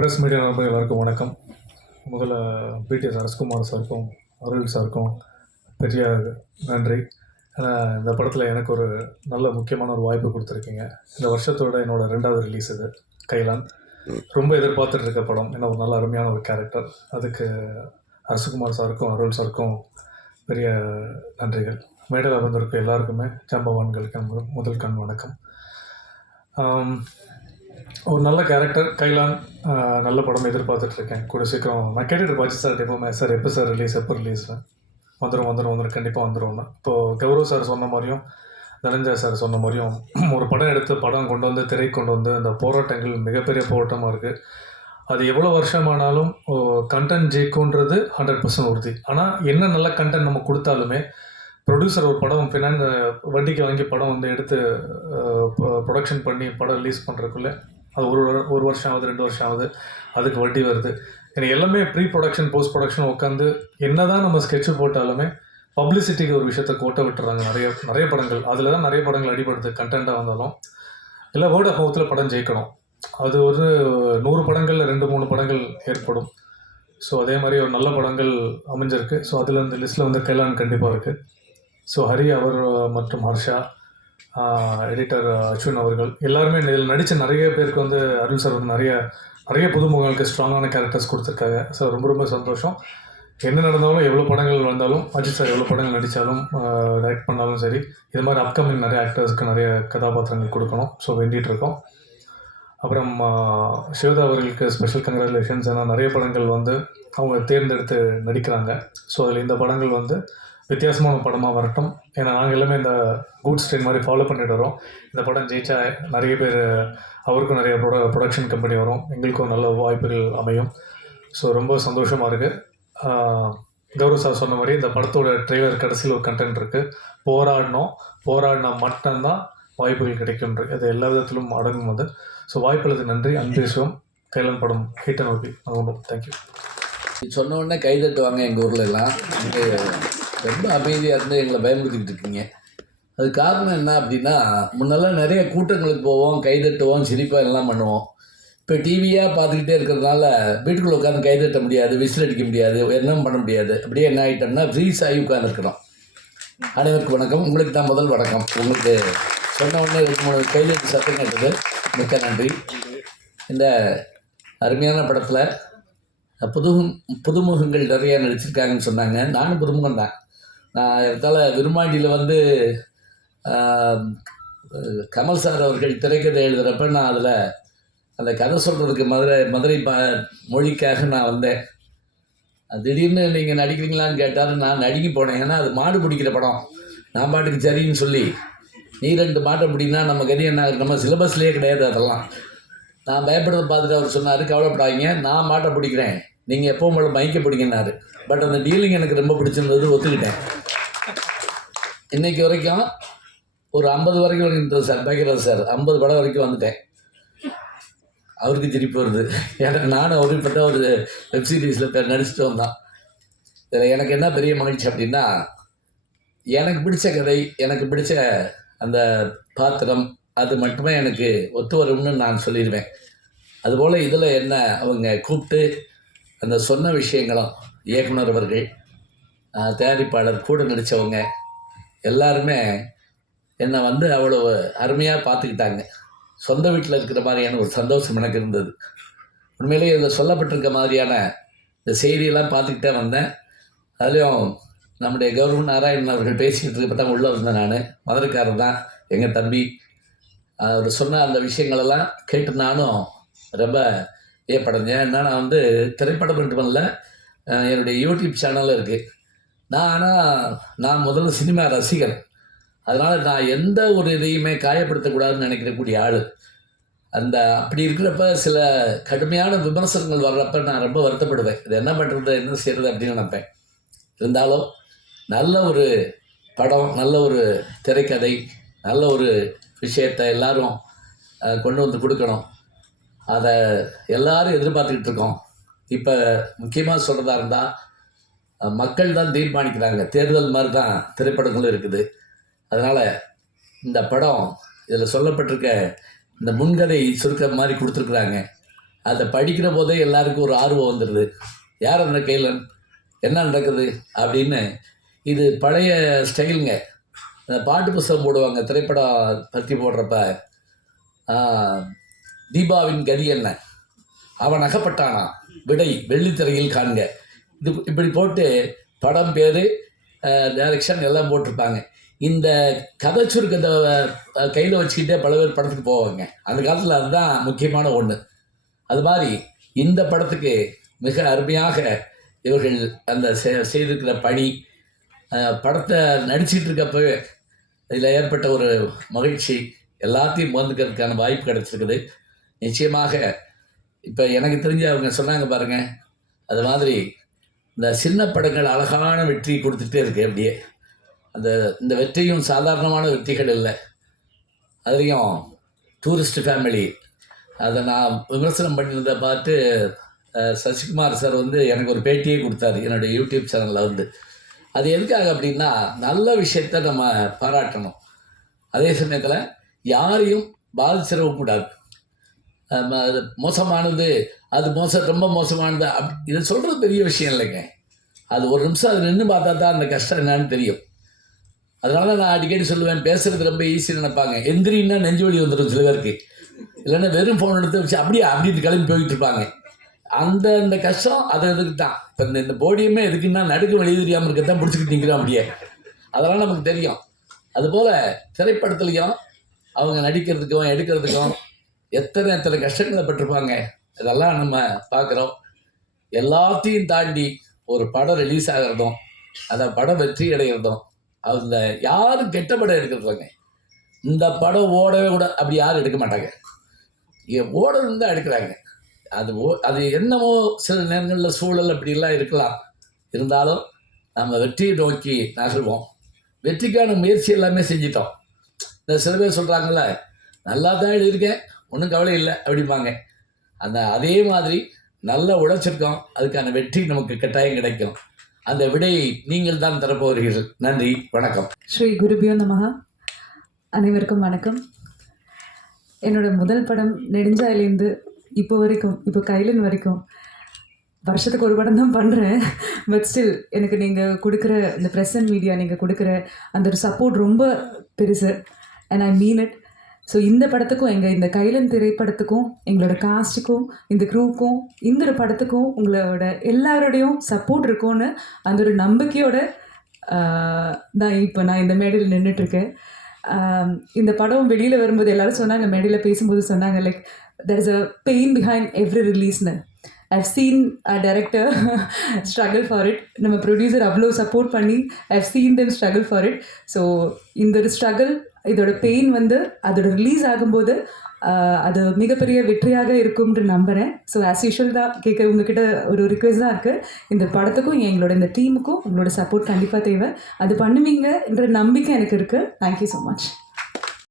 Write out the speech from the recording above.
Press media நண்பர்கள் எல்லாருக்கும் வணக்கம். முதல்ல பிடிஎஸ் அரசகுமார் சாருக்கும் அருள் சாருக்கும் பெரிய நன்றி. ஏன்னா இந்த படத்தில் எனக்கு ஒரு நல்ல முக்கியமான ஒரு வாய்ப்பு கொடுத்துருக்கீங்க. இந்த வருஷத்தோட என்னோட 2வது ரிலீஸ் இது கைலான். ரொம்ப எதிர்பார்த்துட்டு இருக்க படம். ஏன்னா ஒரு நல்ல அருமையான ஒரு கேரக்டர். அதுக்கு அரசகுமார் சாருக்கும் அருள் சாருக்கும் பெரிய நன்றிகள். மேடையில் அமர்ந்திருக்க எல்லாருக்குமே ஜாம்பவான்களுக்கு முதல் கண் வணக்கம். ஒரு நல்ல கேரக்டர் கைலான், நல்ல படம் எதிர்பார்த்துட்ருக்கேன். கூட சீக்கிரம் நான் கேட்டுட்டு பாஜி சார் எப்போவுமே சார் எப்போ சார் ரிலீஸ், எப்போ ரிலீஸில் வந்துடும் கண்டிப்பாக வந்துடும். இப்போது கௌரவ் சார் சொன்ன மாதிரியும் தனஞ்சா சார் சொன்ன மாதிரியும் ஒரு படம் எடுத்து படம் கொண்டு வந்து திரை கொண்டு வந்து அந்த போராட்டங்கள் மிகப்பெரிய போராட்டமாக இருக்குது. அது எவ்வளோ வருஷமானாலும் கண்டென்ட் ஜெயிக்கும்ன்றது 100% உறுதி. ஆனால் என்ன நல்ல கண்டென்ட் நம்ம கொடுத்தாலுமே ப்ரொடியூசர் ஒரு படம் வட்டிக்கு வாங்கி படம் வந்து எடுத்து ப்ரொடக்ஷன் பண்ணி படம் ரிலீஸ் பண்ணுறதுக்குள்ளே அது ஒரு வருஷம் ஆகுது, 2 வருஷம் ஆகுது, அதுக்கு வட்டி வருது. எனக்கு எல்லாமே ப்ரீ ப்ரொடக்ஷன் போஸ்ட் ப்ரொடக்ஷன் உட்காந்து என்ன தான் நம்ம ஸ்கெட்சு போட்டாலுமே பப்ளிசிட்டிக்கு ஒரு விஷயத்தை கோட்டை விட்டுறாங்க நிறைய படங்கள். அதில் தான் நிறைய படங்கள் அடிபடுது. கண்டென்ட்டாக வந்தாலும் இல்லை வேர்ட் ஆஃப் மவுத்தில் படம் ஜெயிக்கணும். அது ஒரு 100 படங்களில் 2-3 படங்கள் ஏற்படும். ஸோ அதே மாதிரி ஒரு நல்ல படங்கள் அமைஞ்சிருக்கு. ஸோ அதில் இந்த லிஸ்ட்டில் வந்து கைலான் கண்டிப்பாக இருக்குது. ஸோ ஹரி அவர் மற்றும் ஹர்ஷா, எடிட்டர் அஸ்வின் அவர்கள் எல்லாருமே இதில் நடித்த நிறைய பேருக்கு வந்து அருள் சார் வந்து நிறைய புதுமுகங்களுக்கு ஸ்ட்ராங்கான கேரக்டர்ஸ் கொடுத்துருக்காங்க. ஸோ ரொம்ப சந்தோஷம். என்ன நடந்தாலும் எவ்வளோ படங்கள் வந்தாலும் அஜித் சார் எவ்வளோ படங்கள் நடித்தாலும் டைரக்ட் பண்ணாலும் சரி, இது மாதிரி அப்கமிங் நிறைய ஆக்டர்ஸ்க்கு நிறைய கதாபாத்திரங்கள் கொடுக்கணும். ஸோ வேண்டிகிட்ருக்கோம். அப்புறம் சிவதா அவர்களுக்கு ஸ்பெஷல் கங்க்ராச்சுலேஷன்ஸ். ஏன்னா நிறைய படங்கள் வந்து அவங்க தேர்ந்தெடுத்து நடிக்கிறாங்க. ஸோ அதில் இந்த படங்கள் வந்து வித்தியாசமான படமாக வரட்டும். ஏன்னா நாங்கள் எல்லாமே இந்த கூட்ஸ் ட்ரெயின் மாதிரி ஃபாலோ பண்ணிட்டு வரோம். இந்த படம் ஜெயிச்சா நிறைய பேர் அவருக்கும் நிறைய ப்ரொடக்ஷன் கம்பெனி வரும், எங்களுக்கும் நல்ல வாய்ப்புகள் அமையும். ஸோ ரொம்ப சந்தோஷமாக இருக்குது. கௌரவ் சார் சொன்ன மாதிரி இந்த படத்தோட ட்ரெய்லர் கடைசியில் ஒரு கண்டென்ட் இருக்குது. போராடினா மட்டும்தான் வாய்ப்புகள் கிடைக்கும்ன்ற அது எல்லா விதத்திலும் அடங்கும் வந்து. ஸோ வாய்ப்புகளுக்கு நன்றி. அன்பேசுவோம். கைலான் படம் ஹிட் நோக்கி நோக்கி. தேங்க்யூ. சொன்ன உடனே கை தட்டுவாங்க. எங்கள் ஊரில் எல்லாம் ரொம்ப அமைதியாக இருந்து எங்களை பயமுறுத்திக்கிட்டு இருக்கீங்க. அது காரணம் என்ன அப்படின்னா, முன்னெல்லாம் நிறைய கூட்டங்களுக்கு போவோம், கைதட்டுவோம், சிரிப்பாக எல்லாம் பண்ணுவோம். இப்போ டிவியாக பார்த்துக்கிட்டே இருக்கிறதுனால வீட்டுக்குள்ளே உட்காந்து கைதட்ட முடியாது, விசில் அடிக்க முடியாது, என்னவும் பண்ண முடியாது. அப்படியே என்ன ஆகிட்டோம்னா ஃப்ரீஸ் ஆகி உட்காந்துருக்கிறோம். அனைவருக்கும் வணக்கம். உங்களுக்கு தான் முதல் வணக்கம். உங்களுக்கு சொன்ன உடனே 2-3 கைதட்டு சத்தம் கேட்டது, மிக்க நன்றி. இந்த அருமையான படத்தில் புதுமுகங்கள் நிறையா நடிச்சிருக்காங்கன்னு சொன்னாங்க. நானும் புதுமுகம் தான். நான் இடத்தால விரும்மாண்டியில் வந்து கமல் சார் அவர்கள் திரைக்கதை எழுதுகிறப்ப நான் அதில் அந்த கதை சொல்கிறதுக்கு மதுரை மொழிக்காக நான் வந்தேன். திடீர்னு நீங்கள் நடிக்கிறீங்களான்னு கேட்டார். நான் நடிக்க போனேன். ஏன்னா அது மாடு பிடிக்கிற படம். நான் பாட்டுக்கு சரின்னு சொல்லி நீ 2 மாட்டை பிடினா நம்ம கதி என்ன, நம்ம சிலபஸ்லேயே கிடையாது அதெல்லாம். நான் பயப்படுறதை பார்த்துட்டு அவர் சொன்னார், கவலைப்படாதீங்க, நான் மாட்டை பிடிக்கிறேன், நீங்கள் எப்போவும் போல மைக்க பிடிக்கினாரு. பட் அந்த டீலிங் எனக்கு ரொம்ப பிடிச்சிருந்தது, ஒத்துக்கிட்டேன். இன்றைக்கி வரைக்கும் ஒரு 50 வரைக்கும் இருந்தது சார், பயக்கிறது சார் 50 படம் வரைக்கும் வந்துட்டேன். அவருக்கு சிரிப்பு வருது. ஏன்னா நானும் அவருப்பட்ட ஒரு வெப்சீரிஸில் நடிச்சுட்டு வந்தான். இதில் எனக்கு என்ன பெரிய மகிழ்ச்சி அப்படின்னா, எனக்கு பிடிச்ச கதை, எனக்கு பிடிச்ச அந்த பாத்திரம், அது மட்டுமே எனக்கு ஒத்து வரும்னு நான் சொல்லிடுவேன். அதுபோல் இதில் என்ன அவங்க கூப்பிட்டு அந்த சொன்ன விஷயங்களும், இயக்குனர் அவர்கள், தயாரிப்பாளர், கூட நடித்தவங்க எல்லாருமே என்னை வந்து அவ்வளோ அருமையாக பார்த்துக்கிட்டாங்க. சொந்த வீட்டில் இருக்கிற மாதிரியான ஒரு சந்தோஷம் எனக்கு இருந்தது. உண்மையிலேயே இதில் சொல்லப்பட்டிருக்க மாதிரியான இந்த செய்தியெல்லாம் பார்த்துக்கிட்டே வந்தேன். அதுலேயும் நம்முடைய கௌரவ நாராயணன் அவர்கள் பேசிக்கிட்டு இருக்கப்ப தான் உள்ளே இருந்தேன். நான் மதுரைக்காரர் தான், எங்கள் தம்பி. அவர் சொன்ன அந்த விஷயங்களெல்லாம் கேட்டு நானும் ரொம்ப ஏற்படைஞ்சேன். ஏன்னா நான் வந்து திரைப்படம் மட்டும் பண்ணல, என்னுடைய யூடியூப் சேனலில் இருக்குது. நான் முதல்ல சினிமா ரசிகர். அதனால் நான் எந்த ஒரு இதையுமே காயப்படுத்தக்கூடாதுன்னு நினைக்கக்கூடிய ஆள். அப்படி இருக்கிறப்ப சில கடுமையான விமர்சனங்கள் வர்றப்ப நான் ரொம்ப வருத்தப்படுவேன். இது என்ன பண்ணுறது, என்ன செய்கிறது அப்படின்னு நினைப்பேன். இருந்தாலும் நல்ல ஒரு படம், நல்ல ஒரு திரைக்கதை, நல்ல ஒரு விஷயத்தை எல்லாரும் கொண்டு வந்து கொடுக்கணும். அதை எல்லாரும் எதிர்பார்த்துக்கிட்டு இருக்கோம். இப்போ முக்கியமாக சொல்கிறதா இருந்தால், மக்கள் தான் தீர்மானிக்கிறாங்க. தேர்தல் மாதிரி தான் திரைப்படங்களும் இருக்குது. அதனால் இந்த படம், இதில் சொல்லப்பட்டிருக்க இந்த முன்கதை சுருக்கம் மாதிரி கொடுத்துருக்குறாங்க. அதை படிக்கிற போதே எல்லாருக்கும் ஒரு ஆர்வம் வந்துடுது. யார் அந்த கைலன், என்ன நடக்குது அப்படின்னு. இது பழைய ஸ்டைலுங்க. அந்த பாட்டு புஸ்தகம் போடுவாங்க திரைப்படம் பற்றி போடுறப்ப, தீபாவின் கதி என்ன, அவன் அகப்பட்டானா, விடை வெள்ளித்திரையில் காண்க, இது இப்படி போட்டு படம் பேர், டைரக்ஷன் எல்லாம் போட்டிருப்பாங்க. இந்த கதை சுருக்கத்தை கையில் வச்சுக்கிட்டே பல பேர் படத்துக்கு போவாங்க. அந்த காலத்தில் அதுதான் முக்கியமான ஒன்று. அது மாதிரி இந்த படத்துக்கு மிக அருமையாக இவர்கள் அந்த செய்திருக்கிற பணி, படத்தை நடிச்சிட்டு இருக்கப்பவே இதில் ஏற்பட்ட ஒரு மகிழ்ச்சி, எல்லாத்தையும் வந்துக்கிறதுக்கான வாய்ப்பு கிடச்சிருக்குது. நிச்சயமாக இப்போ எனக்கு தெரிஞ்சு அவங்க சொன்னாங்க பாருங்கள், அது மாதிரி இந்த சின்ன படங்கள் அழகான வெற்றி கொடுத்துட்டே இருக்கு. அப்படியே இந்த வெற்றியும் சாதாரணமான வெற்றிகள் இல்லை. அதுலேயும் டூரிஸ்ட் ஃபேமிலி, அதை நான் விமர்சனம் பண்ணியிருந்த பார்த்து சசிகுமார் சார் வந்து எனக்கு ஒரு பேட்டியே கொடுத்தாரு என்னுடைய யூடியூப் சேனலில் வந்து. அது எதுக்காக அப்படின்னா, நல்ல விஷயத்த நம்ம பாராட்டணும், அதே சமயத்தில் யாரையும் பாதிச்சிடக்கூடாது. அது மோசமானது, அது ரொம்ப மோசமானது இதை சொல்கிறது பெரிய விஷயம் இல்லைங்க. அது ஒரு நிமிஷம் அது நின்று பார்த்தா தான் அந்த கஷ்டம் என்னன்னு தெரியும். அதனால நான் அடிக்கடி சொல்லுவேன், பேசுறது ரொம்ப ஈஸின்னு நினைப்பாங்க. எந்திரின்னா நெஞ்சு வலி வந்துடும் சில பேருக்கு. இல்லைன்னா வெறும் ஃபோன் எடுத்து வச்சு அப்படின்ட்டு கிளம்பி போயிட்டு இருப்பாங்க. அந்த கஷ்டம் அது அதுக்கு தான். இப்போ இந்த போடியமே எதுக்குன்னா நடுக்கு வழி தெரியாமல் இருக்கத்தான் பிடிச்சிக்கிட்டு நிற்கிறோம் அப்படியே. அதெல்லாம் நமக்கு தெரியும். அதுபோல் திரைப்படத்துலையும் அவங்க நடிக்கிறதுக்கும் எடுக்கிறதுக்கும் எத்தனை கஷ்டங்களை பட்டிருப்பாங்க. இதெல்லாம் நம்ம பார்க்குறோம். எல்லாத்தையும் தாண்டி ஒரு படம் ரிலீஸ் ஆகிறதும், அந்த படம் வெற்றி அடைகிறதும், அந்த யாரும் கெட்ட படம் எடுக்கிறதுலங்க. இந்த படம் ஓடவே கூட அப்படி யாரும் எடுக்க மாட்டாங்க. ஓடணும் தான் எடுக்கிறாங்க. அது என்னமோ சில நேரங்களில் சூழல் அப்படிலாம் இருக்கலாம். இருந்தாலும் நம்ம வெற்றியை நோக்கி நகர்வோம். வெற்றிக்கான முயற்சி எல்லாமே செஞ்சிட்டோம். இந்த சில பேர் சொல்கிறாங்கல்ல, நல்லா தான் எழுதியிருக்கேன், ஒன்றும் கவலை இல்லை அப்படிம்பாங்க. அதே மாதிரி நல்ல உழைச்சிருக்கோம், அதுக்கான வெற்றி நமக்கு கட்டாயம் கிடைக்கும். அந்த விடையை நீங்கள் தான் தரப்போகிறீர்கள். நன்றி, வணக்கம். ஸ்ரீ குருபியோ நமஹ. அனைவருக்கும் வணக்கம். என்னோட முதல் படம் நெடுஞ்சாயிலேருந்து இப்போ வரைக்கும், இப்போ கைலன் வரைக்கும் வருஷத்துக்கு ஒரு படம் தான் பண்ணுறேன். பட் ஸ்டில் எனக்கு நீங்கள் கொடுக்குற இந்த ப்ரெஸ் அண்ட் மீடியா, நீங்கள் கொடுக்குற அந்த ஒரு சப்போர்ட் ரொம்ப பெருசு. And I mean it. So இந்த படத்துக்கும், இந்த கைலன் திரைப்படத்துக்கும், எங்களோட காஸ்ட்டுக்கும், இந்த க்ரூவுக்கும், இந்த ஒரு படத்துக்கும் உங்களோட எல்லாரோடையும் சப்போர்ட் இருக்கும்னு அந்த ஒரு நம்பிக்கையோட தான் இப்போ நான் இந்த மேடையில் நின்றுட்டுருக்கேன். இந்த படம் வெளியில் வரும்போது எல்லோரும் சொன்னாங்க, மேடையில் பேசும்போது சொன்னாங்க, like there is a pain behind every release-னு. I've seen a director struggle for it. நம்ம ப்ரொடியூசர் அவ்வளோ சப்போர்ட் பண்ணி I've seen them struggle for it. So இந்த ஒரு ஸ்ட்ரகிள், இதோட பெயின் வந்து அதோட ரிலீஸ் ஆகும்போது அது மிகப்பெரிய வெற்றியாக இருக்கும்னு நம்புகிறேன். ஸோ ஆஸ் யூஷுவல் தான் உங்ககிட்ட ஒரு ரிக்வெஸ்ட் தான் இருக்குது. இந்த படத்துக்கும் எங்களோட இந்த டீமுக்கும் உங்களோட சப்போர்ட் கண்டிப்பாக தேவை. அது பண்ணுவீங்கன்ற நம்பிக்கை எனக்கு இருக்குது. Thank you so much.